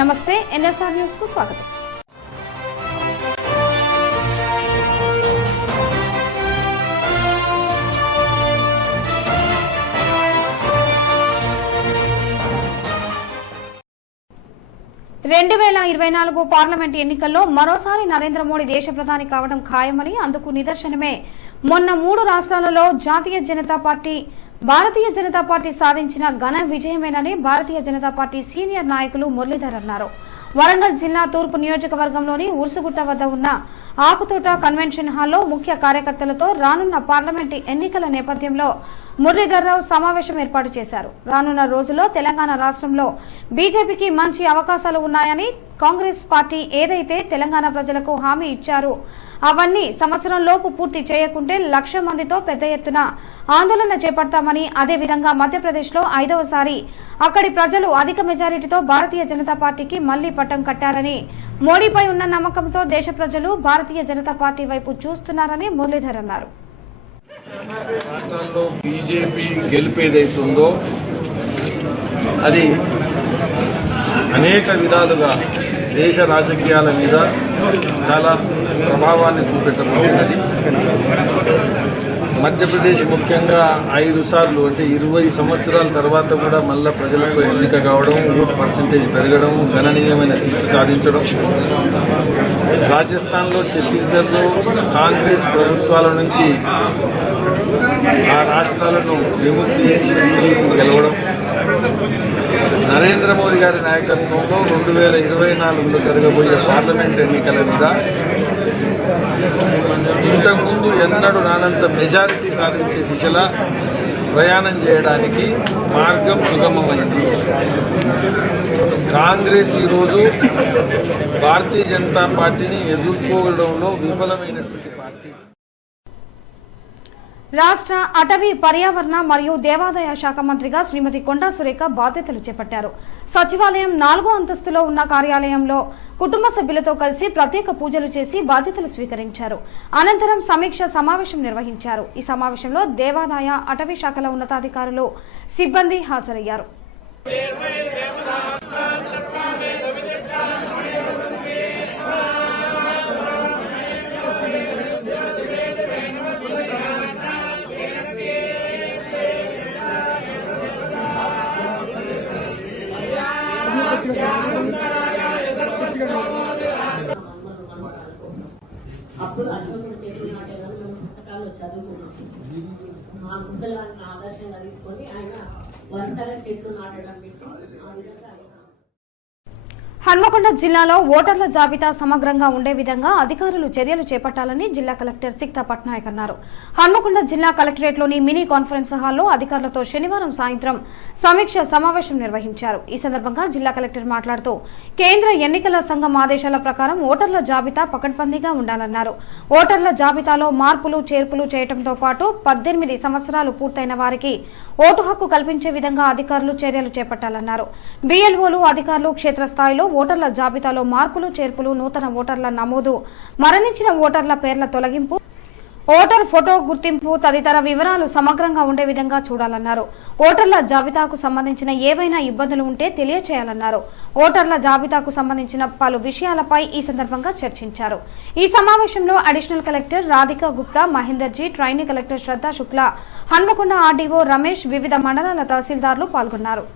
నమస్తే NSR news కు స్వాగతం. రెండు 2024 పార్లమెంట్ ఎన్నికల్లో మరోసారి నరేంద్ర మోడీ దేశ ప్రధాని కావడం ఖాయమని, అందుకు నిదర్శనమే మొన్న 3 రాష్ట్రాలలో భారతీయ జనతా పార్టీ సాధించిన ఘన విజయమేనని భారతీయ జనతా పార్టీ సీనియర్ నాయకులు మురళీధర్ అన్నారు. వరంగల్ జిల్లా తూర్పు నియోజకవర్గంలోని ఉర్సుగుట్ట వద్ద ఉన్న ఆకుతోట కన్వెన్షన్ హాల్లో ముఖ్య కార్యకర్తలతో రానున్న పార్లమెంటు ఎన్నికల నేపథ్యంలో మురళీధర్ రావు సమావేశం ఏర్పాటు చేశారు. రానున్న రోజుల్లో తెలంగాణ రాష్ట్రంలో బీజేపీకి మంచి అవకాశాలు ఉన్నాయని, కాంగ్రెస్ పార్టీ ఏదైతే తెలంగాణ ప్రజలకు హామీ ఇచ్చారో అవన్నీ సంవత్సరంలోపు పూర్తి చేయకుంటే 1,00,000 మందితో పెద్ద ఎత్తున ఆందోళన చేపడతామని, అదేవిధంగా మధ్యప్రదేశ్లో 5వసారి అక్కడి ప్రజలు అధిక మెజారిటీతో భారతీయ జనతా పార్టీకి మళ్లీ పట్టం కట్టారని, మోడీపై ఉన్న నమ్మకంతో దేశ ప్రజలు భారతీయ జనతా పార్టీ వైపు చూస్తున్నారని మురళీధర్ అన్నారు. రాష్ట్రాల్లో బీజేపీ గెలుపేదైతుందో అది అనేక విధాలుగా దేశ రాజకీయాల మీద చాలా ప్రభావాన్ని చూపెట్టబోతున్నది. మధ్యప్రదేశ్ ముఖ్యంగా 5 సార్లు అంటే 20 సంవత్సరాల తర్వాత కూడా మళ్ళా ప్రజలకు ఎన్నిక కావడం, ఓటు పర్సెంటేజ్ పెరగడం, గణనీయమైన సీట్లు సాధించడం, రాజస్థాన్లో, ఛత్తీస్గఢ్లో కాంగ్రెస్ ప్రభుత్వాల నుంచి ఆ రాష్ట్రాలను విముక్తి చేసి బీజేపీ గెలవడం, నరేంద్ర మోదీ గారి నాయకత్వంలో 2024లో జరగబోయే పార్లమెంట్ ఎన్నికల మీద ఇంతకుముందు ఎన్నడూ రానంత మెజారిటీ సాధించే దిశలా ప్రయాణం చేయడానికి మార్గం సుగమమైంది. కాంగ్రెస్ ఈరోజు భారతీయ జనతా పార్టీని ఎదుర్కోవడంలో విఫలమైనటువంటి పార్టీ. రాష్ట్ర అటవీ, పర్యావరణ మరియు దేవాదాయ శాఖ మంత్రిగా శ్రీమతి కొండా సురేఖ బాధ్యతలు చేపట్టారు. సచివాలయం 4వ అంతస్తులో ఉన్న కార్యాలయంలో కుటుంబ సభ్యులతో కలిసి ప్రత్యేక పూజలు చేసి బాధ్యతలు స్వీకరించారు. అనంతరం సమీక్ష సమావేశం నిర్వహించారు. ఈ సమావేశంలో దేవాదాయ, అటవీ శాఖల ఉన్నతాధికారులు, సిబ్బంది హాజరయ్యారు. అప్పుడు అటువంటి చెట్లు నాటేదని మేము పుస్తకాల్లో చదువుకున్నాం. ఆ ముసలాన్ని ఆదర్శంగా తీసుకొని ఆయన వరుసగా చెట్లు నాటడం పెట్టి ఆ విధంగా హన్మకొండ జిల్లాలో ఓటర్ల జాబితా సమగ్రంగా ఉండే విధంగా అధికారులు చర్యలు చేపట్టాలని జిల్లా కలెక్టర్ సిక్తా పట్నాయక్ అన్నారు. హన్మకొండ జిల్లా కలెక్టరేట్లోని మినీ కాన్ఫరెన్స్ హాల్లో అధికారులతో శనివారం సాయంత్రం సమీక్ష సమావేశం నిర్వహించారు. ఈ సందర్భంగా జిల్లా కలెక్టర్ మాట్లాడుతూ కేంద్ర ఎన్నికల సంఘం ఆదేశాల ప్రకారం ఓటర్ల జాబితా పకడ్బందీగా ఉండాలన్నారు. ఓటర్ల జాబితాలో మార్పులు, చేర్పులు చేయడంతో పాటు 18 సంవత్సరాలు పూర్తయిన వారికి ఓటు హక్కు కల్పించే విధంగా అధికారులు చర్యలు చేపట్టాలన్నారు. బీఎల్ఓలు అధికారులు క్షేత్రస్థాయిలో ఓటర్ల జాబితాలో మార్పులు, చేర్పులు, నూతన ఓటర్ల నమోదు, మరణించిన ఓటర్ల పేర్ల తొలగింపు, ఓటర్ ఫోటో గుర్తింపు తదితర వివరాలు సమగ్రంగా ఉండే విధంగా చూడాలన్నారు. ఓటర్ల జాబితాకు సంబంధించిన ఏవైనా ఇబ్బందులు ఉంటే తెలియచేయాలన్నారు. ఓటర్ల జాబితాకు సంబంధించిన పలు విషయాలపై ఈ సందర్భంగా చర్చించారు. ఈ సమావేశంలో additional collector Radhika Gupta, Mahender ji, trainee collector Shraddha Shukla, Hanamkonda RDO Ramesh, వివిధ మండలాల తహసీల్దార్లు పాల్గొన్నారు.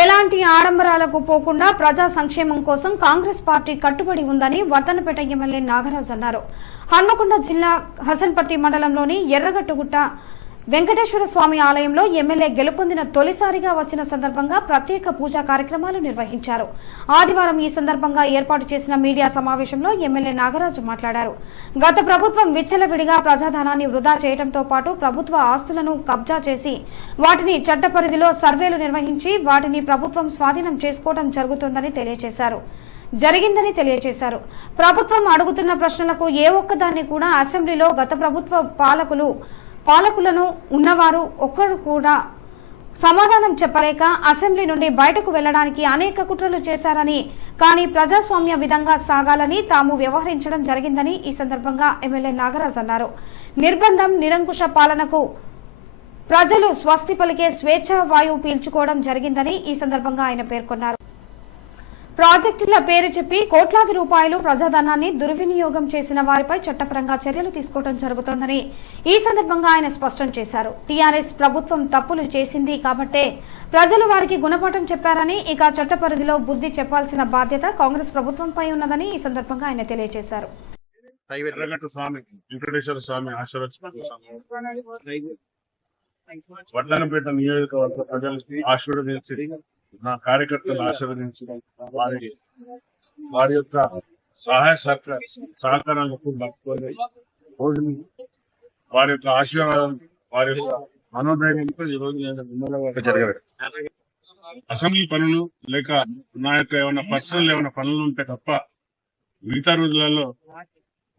ఎలాంటి ఆడంబరాలకు పోకుండా ప్రజా సంక్షేమం కోసం కాంగ్రెస్ పార్టీ కట్టుబడి ఉందని వర్ధనపేట ఎమ్మెల్యే నాగరాజ్ అన్నారు. హన్మకొండ జిల్లా హసన్పర్తి మండలంలోని ఎర్రగట్టుగుట్ట వెంకటేశ్వర స్వామి ఆలయంలో ఎమ్మెల్యే గెలుపొందిన తొలిసారిగా వచ్చిన సందర్భంగా ప్రత్యేక పూజా కార్యక్రమాలు నిర్వహించారు. ఆదివారం ఈ సందర్భంగా ఏర్పాటు చేసిన మీడియా సమావేశంలో ఎమ్మెల్యే నాగరాజు మాట్లాడారు. గత ప్రభుత్వం విచ్చలవిడిగా ప్రజాధనాన్ని వృధా చేయడంతో పాటు ప్రభుత్వ ఆస్తులను కబ్జా చేసి వాటిని చట్ట పరిధిలో సర్వేలు నిర్వహించి వాటిని ప్రభుత్వం స్వాధీనం చేసుకోవడం జరిగిందని తెలియజేశారు. ప్రభుత్వం అడుగుతున్న ప్రశ్నలకు ఏ ఒక్కదాన్ని కూడా అసెంబ్లీలో గత ప్రభుత్వ పాలకులను ఉన్నవారు ఒక్కరు కూడా సమాధానం చెప్పలేక అసెంబ్లీ నుండి బయటకు వెళ్లడానికి అనేక కుట్రలు చేశారని, కానీ ప్రజాస్వామ్య విధంగా సాగాలని తాము వ్యవహరించడం జరిగిందని ఈ సందర్భంగా ఎమ్మెల్యే నాగరాజ్ అన్నారు. నిర్బంధం, నిరంకుశ పాలనకు ప్రజలు స్వస్తి పలికే స్వేచ్ఛ వాయువు పీల్చుకోవడం జరిగిందని ఈ సందర్భంగా ఆయన పేర్కొన్నారు. ప్రాజెక్టుల పేరు చెప్పి కోట్లాది రూపాయలు ప్రజాధనాన్ని దుర్వినియోగం చేసిన వారిపై చట్టపరంగా చర్యలు తీసుకోవడం జరుగుతోందని ఈ సందర్భంగా ఆయన స్పష్టం చేశారు. టీఆర్ఎస్ ప్రభుత్వం తప్పులు చేసింది కాబట్టే ప్రజలు వారికి గుణపాఠం చెప్పారని, ఇక చట్ట పరిధిలో బుద్ధి చెప్పాల్సిన బాధ్యత కాంగ్రెస్ ప్రభుత్వంపై ఉన్నదని ఈ సందర్భంగా ఆయన తెలియజేశారు. వడ్లనపేట నియోజకవర్గ ప్రజలకి ఆశీర్వదించి, నా కార్యకర్తలు ఆశీర్వదించి, వారి యొక్క సహాయ సహకారాలకు మర్చిపోయి రోజుని వారి యొక్క ఆశీర్వాదం, వారి యొక్క మనోధైర్యంతో ఈ రోజు నేను అసెంబ్లీ పనులు లేక నా యొక్క ఏమైనా పర్సనల్ ఏమైనా పనులు ఉంటే తప్ప మిగతా రోజులలో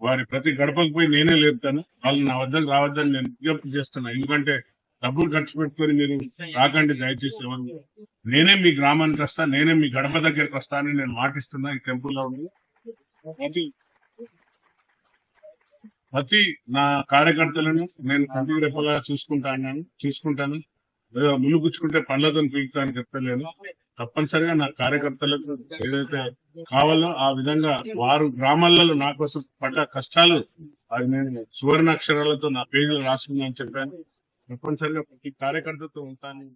వారి ప్రతి గడపకు పోయి నేనే లేపుతాను. వాళ్ళు నా వద్దకు రావద్దని నేను విజ్ఞప్తి చేస్తున్నా. ఎందుకంటే డబ్బులు ఖర్చు పెట్టుకొని మీరు రాకండి దయచేసి. నేనే మీ గ్రామానికి వస్తా, నేనే మీ గడప దగ్గరికి వస్తానని నేను మాటిస్తున్నా. ఈ టెంపుల్లో ఉంది ప్రతి నా కార్యకర్తలను నేను కంటికి రెప్పగా చూసుకుంటాను. ములుగుచ్చుకుంటే పండ్లతో పీకుతానని చెప్తలేను. తప్పనిసరిగా నా కార్యకర్తలకు ఏదైతే కావాలో ఆ విధంగా వారు గ్రామాలలో నా కోసం పడ్డ కష్టాలు అది నేను సువర్ణ అక్షరాలతో నా పేజీలో రాసుకుందని చెప్పాను. తప్పనిసరిగా ప్రతి కార్యకర్తతో ఉంటాను.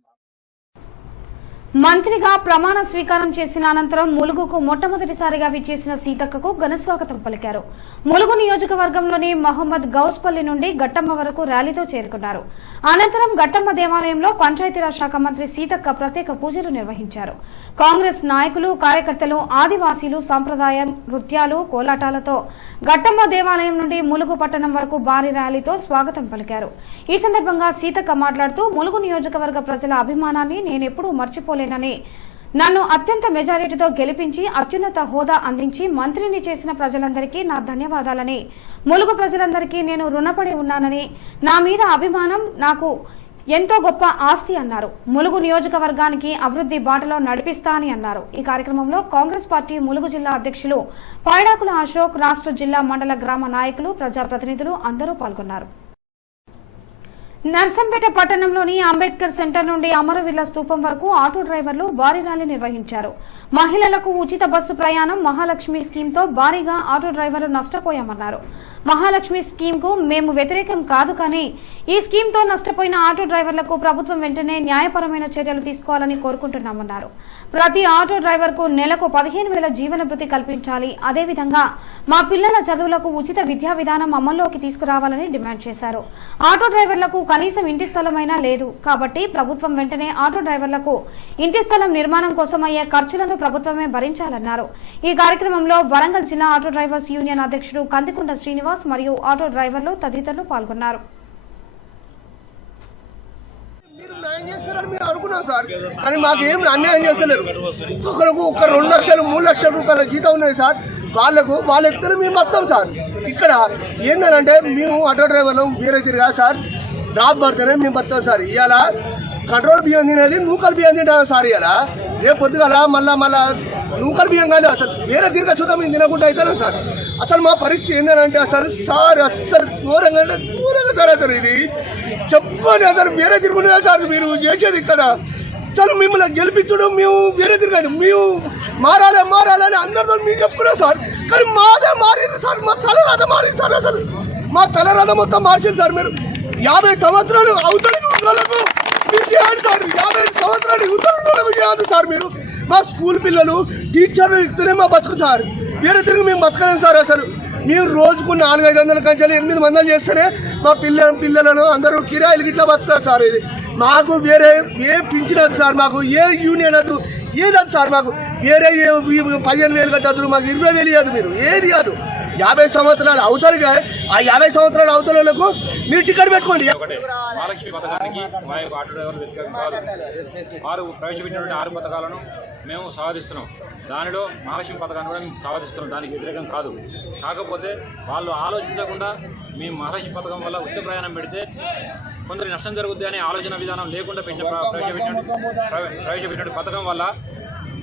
మంత్రిగా ప్రమాణ స్వీకారం చేసిన అనంతరం ములుగుకు మొట్టమొదటిసారిగా విచ్చేసిన సీతక్కకు ఘనస్వాగతం పలికారు. ములుగు నియోజకవర్గంలోని మహమ్మద్ గౌస్పల్లి నుండి గట్టమ్మ వరకు ర్యాలీతో చేరుకున్నారు. అనంతరం గట్టమ్మ దేవాలయంలో పంచాయతీరాజ్ శాఖ మంత్రి సీతక్క ప్రత్యేక పూజలు నిర్వహించారు. కాంగ్రెస్ నాయకులు, కార్యకర్తలు, ఆదివాసీలు సంప్రదాయం, నృత్యాలు, కోలాటాలతో గట్టమ్మ దేవాలయం నుండి ములుగు పట్టణం వరకు భారీ ర్యాలీతో స్వాగతం పలికారు. ఈ సందర్భంగా సీతక్క మాట్లాడుతూ ములుగు నియోజకవర్గ ప్రజల అభిమానాన్ని నేనెప్పుడూ మర్చిపోలేనని, నన్ను అత్యంత మెజారిటీతో గెలిపించి అత్యున్నత హోదా అందించి మంత్రిని చేసిన ప్రజలందరికీ నా ధన్యవాదాలని, ములుగు ప్రజలందరికీ నేను రుణపడి ఉన్నానని, నా మీద అభిమానం నాకు ఎంతో గొప్ప ఆస్తి అన్నారు. ములుగు నియోజకవర్గానికి అభివృద్ది బాటలో నడిపిస్తా అని అన్నారు. ఈ కార్యక్రమంలో కాంగ్రెస్ పార్టీ ములుగు జిల్లా అధ్యక్షులు పైడాకుల అశోక్, రాష్ట్ర జిల్లా మండల గ్రామ నాయకులు, ప్రజాప్రతినిధులు అందరూ పాల్గొన్నారు. నర్సంపేట పట్టణంలోని అంబేద్కర్ సెంటర్ నుండి అమరవీరుల స్తూపం వరకు ఆటో డ్రైవర్లు భారీ ర్యాలీ నిర్వహించారు. మహిళలకు ఉచిత బస్సు ప్రయాణం, మహాలక్ష్మి స్కీమ్ తో భారీగా ఆటో డ్రైవర్లు నష్టపోయామన్నారు. మహాలక్ష్మి స్కీమ్ కు మేము వ్యతిరేకం కాదు, కానీ ఈ స్కీమ్ తో నష్టపోయిన ఆటో డ్రైవర్లకు ప్రభుత్వం వెంటనే న్యాయపరమైన చర్యలు తీసుకోవాలని కోరుకుంటున్నామన్నారు. ప్రతి ఆటో డ్రైవర్ కు నెలకు 15,000 జీవన భృతి కల్పించాలి. అదేవిధంగా మా పిల్లల చదువులకు ఉచిత విద్యా విధానం అమల్లోకి తీసుకురావాలని డిమాండ్ చేశారు. ఆటో డ్రైవర్లకు కనీసం ఇంటి స్థలమైనా లేదు కాబట్టి ప్రభుత్వం వెంటనే ఆటో డ్రైవర్లకు ఇంటి స్థలం నిర్మాణం కోసం అయ్యే ఖర్చులను ప్రభుత్వమే భరించాలన్నారు. ఈ కార్యక్రమంలో వరంగల్ జిల్లా ఆటో డ్రైవర్స్ యూనియన్ అధ్యక్షుడు కందికుంట శ్రీనివాస్ మరియు ఆటో డ్రైవర్లు తదితరులు పాల్గొన్నారు. అనుకున్నాం సార్, కానీ మాకు ఏం అన్యాయం చేస్తలేరు. ఒక్కొక్కరికి 2 లక్షలు 3 లక్షల రూపాయల జీతం ఉన్నది సార్. వాళ్ళ ఎత్తున మేము వస్తాం సార్. ఇక్కడ ఏంటంటే మేము ఆటో డ్రైవర్లు వేరే తిరిగా సార్, డ్రాప్ పడితేనే మేము వస్తాం సార్. ఇవాళ కంట్రోల్ బియ్యం తినేది నూకలు బియ్యం తింటాం సార్. ఇవాళ రేపు పొద్దుగల మళ్ళా నూకలు బియ్యం కాదు, అసలు వేరే తిరిగా చూద్దాం మేము తినకుండా అవుతాను సార్. అసలు మా పరిస్థితి ఏంటంటే అసలు ఘోరంగా సార్. అసలు ఇది చెప్పని అసలు వేరే తిరుగుతుందా సార్ మీరు చేసేది ఇక్కడ. అసలు మిమ్మల్ని గెలిపించడం మేము వేరే తిరగదు, మేము మారాలని అందరితో మేము చెప్పుకున్నాం సార్. కానీ మాదే మారింది సార్, మా తలరాత మారింది సార్. అసలు మా తలరాత మొత్తం మార్చింది సార్. మీరు 50 సంవత్సరాలు అవతలి వాళ్ళకు మీరు చేయండి సార్, 50 సంవత్సరాలు యువతలకు చేయాలి సార్. మీరు మా స్కూల్ పిల్లలు, టీచర్లు ఇస్తేనే మా బతుకు సార్. వేరే తిరిగి మేము బతకలేము సార్. అసలు మేము రోజుకు 400-500 కంచెలు 8 మందలు చేస్తేనే మా పిల్లలను అందరూ కిరాయిలు గిట్లా బతుకుతారు సార్. ఇది మాకు వేరే ఏ పింఛనదు సార్, మాకు ఏ యూనియన్ వద్దు, ఏదదు సార్. మాకు వేరే 15,000 కట్టద్దు, మాకు 20,000 ఇవ్వదు. మీరు ఏది కాదు. 50 సంవత్సరాలు అవతలగా ఆ 50 సంవత్సరాల అవతలకు మీరు టికెట్ పెట్టుకోండి. మహాలక్ష్మి పథకానికి మా యొక్క ఆటో డ్రైవర్లు వ్యతిరేకం కాదు. వారు ప్రవేశపెట్టినటువంటి 6 పథకాలను మేము స్వాగతిస్తున్నాం. దానిలో మహాలక్ష్మి పథకాన్ని కూడా మేము స్వాగతిస్తున్నాం, దానికి వ్యతిరేకం కాదు. కాకపోతే వాళ్ళు ఆలోచించకుండా మేము మహాలక్ష్మి పథకం వల్ల ఉచిత ప్రయాణం పెడితే కొందరికి నష్టం జరుగుద్ది అనే ఆలోచన విధానం లేకుండా ప్రవేశపెట్టినటువంటి పథకం వల్ల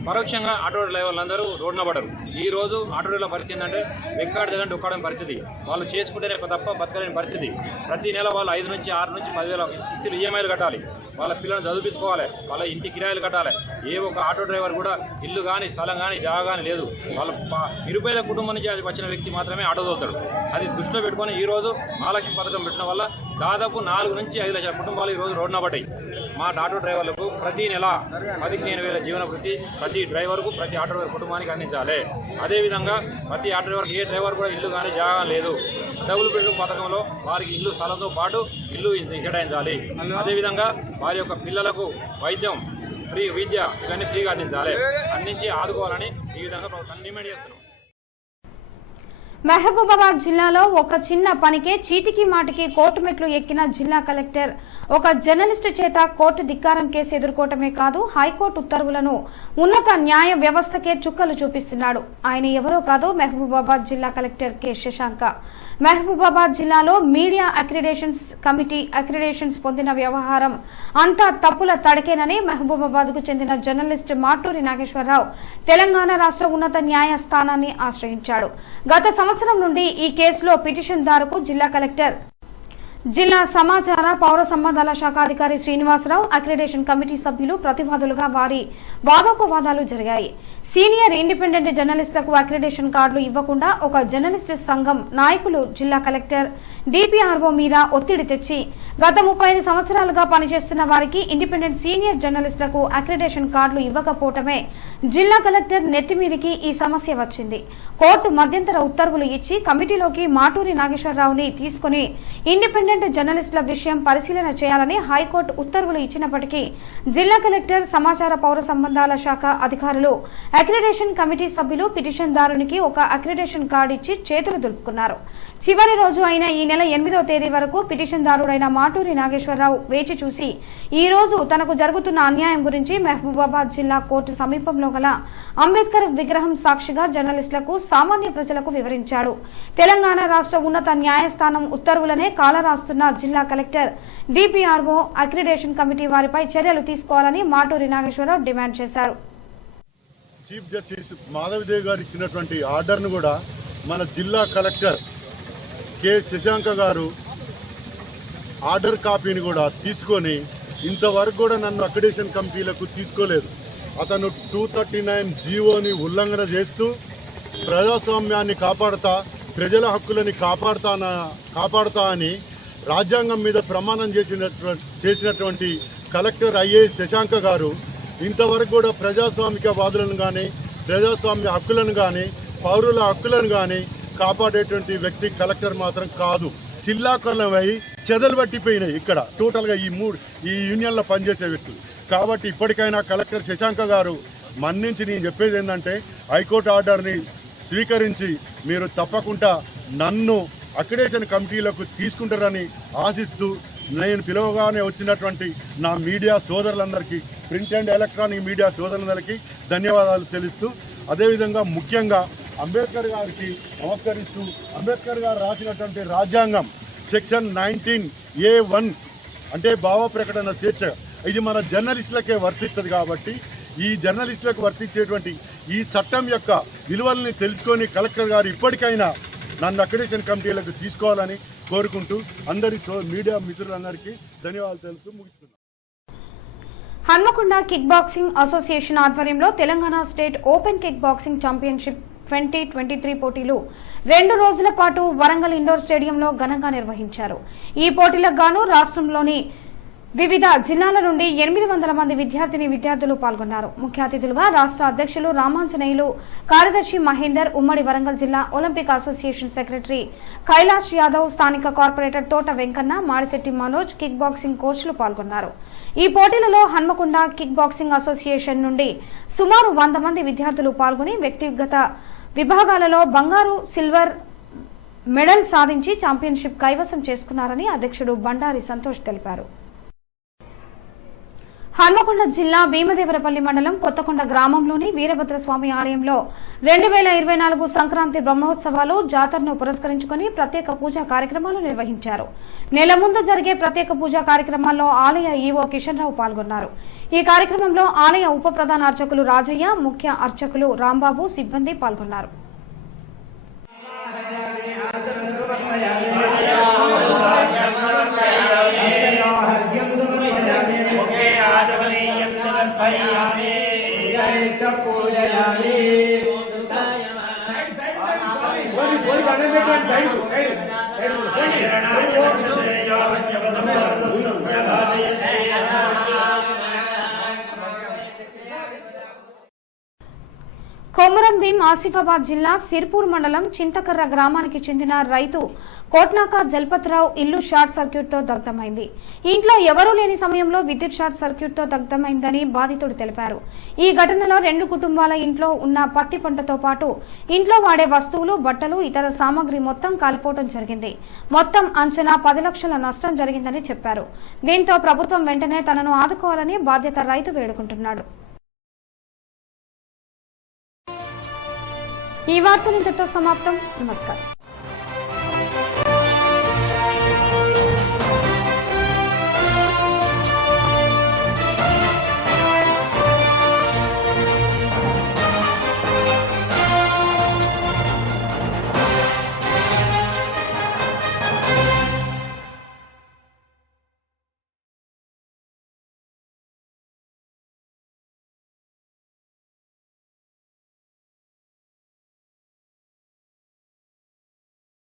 పరోక్షంగా ఆటో డ్రైవర్లందరూ రోడ్డున పడరు. ఈ రోజు ఆటో డ్రైవర్ల పరిస్థితి ఏంటంటే వెక్కాడి దగ్గర ఒక్కడని పరిస్థితి, వాళ్ళు చేసుకుంటేనే తప్ప బతకలేని పరిస్థితి. ప్రతి నెల వాళ్ళు 5 నుంచి 6 నుంచి 10,000 కిస్తులు ఈఎంఐలు కట్టాలి, వాళ్ళ పిల్లలను చదివించుకోవాలి, వాళ్ళ ఇంటి కిరాయిలు కట్టాలి. ఏ ఒక ఆటో డ్రైవర్ కూడా ఇల్లు కానీ స్థలం కానీ జాగా కానీ లేదు. వాళ్ళ నిరుపేద కుటుంబం నుంచి వచ్చిన వ్యక్తి మాత్రమే ఆటో తోలుతాడు. అది దృష్టిలో పెట్టుకొని ఈ రోజు మహాలక్ష్మి పథకం పెట్టడం వల్ల దాదాపు 4 నుంచి 5 లక్షల కుటుంబాలు ఈరోజు రోడ్డున పడ్డాయి. మా ఆటో డ్రైవర్లకు ప్రతి నెల 15,000 జీవన వృత్తి ప్రతి డ్రైవర్కు ప్రతి ఆటో డ్రైవర్ కుటుంబానికి అందించాలి. అదేవిధంగా ప్రతి ఆటో డ్రైవర్కి ఏ డ్రైవర్ కూడా ఇల్లు కానీ జాగా లేదు. డబుల్ బెడ్రూమ్ పథకంలో వారికి ఇల్లు స్థలంతో పాటు ఇల్లు కేటాయించాలి. అదేవిధంగా వారి యొక్క పిల్లలకు వైద్యం ఫ్రీ విద్య ఇవన్నీ ఫ్రీగా అందించి ఆదుకోవాలని ఈ విధంగా ప్రభుత్వాన్ని డిమాండ్ చేస్తున్నాం. మహబూబాబాద్ జిల్లాలో ఒక చిన్న పనికే చీటికి మాటికి కోర్టు మెట్లు ఎక్కిన జిల్లా కలెక్టర్ ఒక జర్నలిస్టు చేత కోర్టు ధిక్కారం కేసు ఎదుర్కోవటమే కాదు, హైకోర్టు ఉత్తర్వులను ఉన్నత న్యాయ వ్యవస్థకే చుక్కలు చూపిస్తున్నాడు. ఆయన ఎవరో కాదు, మహబూబాబాద్ జిల్లా కలెక్టర్ కె శశాంక. మహబూబాబాద్ జిల్లాలో మీడియా అక్రిడేషన్స్ కమిటీ అక్రిడేషన్స్ పొందిన వ్యవహారం అంతా తప్పుల తడకేనని మహబూబాబాద్ కు చెందిన జర్నలిస్ట్ మాటూరి నాగేశ్వరరావు తెలంగాణ రాష్ట్ర ఉన్నత న్యాయస్థానాన్ని ఆశ్రయించాడు. గత సంవత్సరం నుండి ఈ కేసులో పిటిషన్దారుకు జిల్లా కలెక్టర్, జిల్లా సమాచార పౌర సంబంధాల శాఖ అధికారి శ్రీనివాసరావు, అక్రిడేషన్ కమిటీ సభ్యులు ప్రతివాదులుగా వారి వాదోపవాదాలు జరిగాయి. సీనియర్ ఇండిపెండెంట్ జర్నలిస్టులకు అక్రిడేషన్ కార్డులు ఇవ్వకుండా ఒక జర్నలిస్టు సంఘం నాయకులు జిల్లా కలెక్టర్ డిపిఆర్ఓ మీద ఒత్తిడి తెచ్చి గత 35 సంవత్సరాలుగా పనిచేస్తున్న వారికి ఇండిపెండెంట్ సీనియర్ జర్నలిస్టులకు అక్రిడేషన్ కార్డులు ఇవ్వకపోవటమే జిల్లా కలెక్టర్ నెత్తిమీదికి ఈ సమస్య వచ్చింది. కోర్టు మధ్యంతర ఉత్తర్వులు ఇచ్చి కమిటీలోకి మాటూరి నాగేశ్వరరావుని తీసుకుని ఇండిపెండెంట్ జర్నలిస్టుల విషయం పరిశీలన చేయాలని హైకోర్టు ఉత్తర్వులు ఇచ్చినప్పటికీ జిల్లా కలెక్టర్, సమాచార పౌర సంబంధాల శాఖ అధికారులు, అక్రిడేషన్ కమిటీ సభ్యులు పిటిషన్దారునికి ఒక అక్రిడేషన్ కార్డు ఇచ్చి చేతులు దులుపుకున్నారు. చివరి రోజు అయిన ఈ నెల 8వ తేదీ వరకు పిటిషన్దారుడైన మాటూరి నాగేశ్వరరావు వేచి చూసి ఈ రోజు తనకు జరుగుతున్న అన్యాయం గురించి మహబూబాబాద్ జిల్లా కోర్టు సమీపంలో గల అంబేద్కర్ విగ్రహం సాక్షిగా జర్నలిస్టులకు, సామాన్య ప్రజలకు వివరించాడు. తెలంగాణ రాష్ట్ర ఉన్నత న్యాయస్థానం ఉత్తర్వులనే కాలరాస్తున్న జిల్లా కలెక్టర్, డిపిఆర్ఓ, అక్రిడేషన్ కమిటీ వారిపై చర్యలు తీసుకోవాలని మాటూరి నాగేశ్వరరావు డిమాండ్ చేశారు. చీఫ్ జస్టిస్ మాధవదేవ్ గారు ఇచ్చినటువంటి ఆర్డర్ను కూడా మన జిల్లా కలెక్టర్ కె శశాంక గారు ఆర్డర్ కాపీని కూడా తీసుకొని ఇంతవరకు కూడా నన్ను అక్రిడేషన్ కమిటీలకు తీసుకోలేదు. అతను 239 జీవోని ఉల్లంఘన చేస్తూ ప్రజాస్వామ్యాన్ని కాపాడుతా, ప్రజల హక్కులని కాపాడుతా అని రాజ్యాంగం మీద ప్రమాణం చేసినటువంటి కలెక్టర్ ఐఏఎస్ శశాంక గారు ఇంతవరకు కూడా ప్రజాస్వామిక వాదులను కానీ, ప్రజాస్వామ్య హక్కులను కానీ, పౌరుల హక్కులను కానీ కాపాడేటువంటి వ్యక్తి కలెక్టర్ మాత్రం కాదు. చిల్లాకొల్లమై చెదలు పట్టిపోయినాయి ఇక్కడ టోటల్గా ఈ యూనియన్లో పనిచేసే వ్యక్తులు. కాబట్టి ఇప్పటికైనా కలెక్టర్ శశాంక గారు మన్నించి నేను చెప్పేది ఏంటంటే, హైకోర్టు ఆర్డర్ని స్వీకరించి మీరు తప్పకుండా నన్ను అక్రిడేషన్ కమిటీలకు తీసుకుంటారని ఆశిస్తూ, నేను పిలవగానే వచ్చినటువంటి నా మీడియా సోదరులందరికీ, ప్రింట్ అండ్ ఎలక్ట్రానిక్ మీడియా సోదరులందరికీ ధన్యవాదాలు తెలుస్తూ, అదేవిధంగా ముఖ్యంగా అంబేద్కర్ గారికి నమస్కరిస్తూ, అంబేద్కర్ గారు రాసినటువంటి రాజ్యాంగం సెక్షన్ 19A1 అంటే భావ ప్రకటన స్వేచ్ఛ, ఇది మన జర్నలిస్టులకే వర్తిస్తుంది. కాబట్టి ఈ జర్నలిస్టులకు వర్తించేటువంటి ఈ చట్టం యొక్క విలువల్ని తెలుసుకొని కలెక్టర్ గారు ఇప్పటికైనా నన్ను అక్రిడేషన్ కమిటీలకు తీసుకోవాలని కోరుకుంటూ అందరి మీడియా మిత్రులందరికీ ధన్యవాదాలు తెలుపుతూ ముగిస్తున్నాను. హన్మకొండ కిక్ బాక్సింగ్ అసోసియేషన్ ఆధ్వర్యంలో Telangana state open kick boxing championship 2023 పోటీలు 2 రోజుల పాటు వరంగల్ ఇండోర్ స్టేడియంలో ఘనంగా నిర్వహించారు. ఈ పోటీలకు గాను రాష్ట్రంలోని వివిధ జిల్లాల నుండి 800 మంది విద్యార్థులు పాల్గొన్నారు. ముఖ్య అతిథులుగా రాష్ట్ర అధ్యక్షులు రామాంజనేయులు, కార్యదర్శి మహేందర్, ఉమ్మడి వరంగల్ జిల్లా Olympic association secretary Kailash Yadav, స్థానిక కార్పొరేటర్ తోట వెంకన్న, మాడిశెట్టి మనోజ్, కిక్ బాక్సింగ్ కోచ్లు పాల్గొన్నారు. ఈ పోటీలలో హన్మకొండ కిక్ బాక్సింగ్ అసోసియేషన్ నుండి సుమారు 100 మంది విద్యార్థులు పాల్గొని వ్యక్తిగత విభాగాలలో బంగారు, సిల్వర్ మెడల్ సాధించి ఛాంపియన్షిప్ కైవసం చేసుకున్నారని అధ్యక్షుడు బండారి సంతోష్ తెలిపారు. హన్మకొండ జిల్లా భీమదేవరపల్లి మండలం కొత్తకొండ గ్రామంలోని వీరభద్రస్వామి ఆలయంలో 2024 సంక్రాంతి బ్రహ్మోత్సవాలు జాతరను పురస్కరించుకుని ప్రత్యేక పూజా కార్యక్రమాలు నిర్వహించారు. నెల ముందు జరిగే ప్రత్యేక పూజా కార్యక్రమాల్లో ఆలయ ఈవో కిషన్ రావు పాల్గొన్నారు. ఈ కార్యక్రమంలో ఆలయ ఉప ప్రధాన అర్చకులు రాజయ్య, ముఖ్య అర్చకులు రాంబాబు, సిబ్బంది పాల్గొన్నారు. కొమరం భీం ఆసిఫాబాద్ జిల్లా సిర్పూర్ మండలం చింతకర్ర గ్రామానికి చెందిన రైతు కోట్నాక జల్పత్రావు ఇల్లు షార్ట్ సర్క్యూట్ తో దగ్ధమైంది. ఇంట్లో ఎవరూ లేని సమయంలో విద్యుత్ షార్ట్ సర్క్యూట్ తో దగ్ధమైందని బాధితుడు తెలిపారు. ఈ ఘటనలో 2 కుటుంబాల ఇంట్లో ఉన్న పత్తి పంటతో పాటు ఇంట్లో వాడే వస్తువులు, బట్టలు, ఇతర సామాగ్రి మొత్తం కాలిపోవడం జరిగింది. మొత్తం అంచనా 10 లక్షల నష్టం జరిగిందని చెప్పారు. దీంతో ప్రభుత్వం వెంటనే తనను ఆదుకోవాలని బాధ్యత రైతు వేడుకుంటున్నాడు. ఈ వార్తలు ఇంతటితో సమాప్తం. నమస్కారం.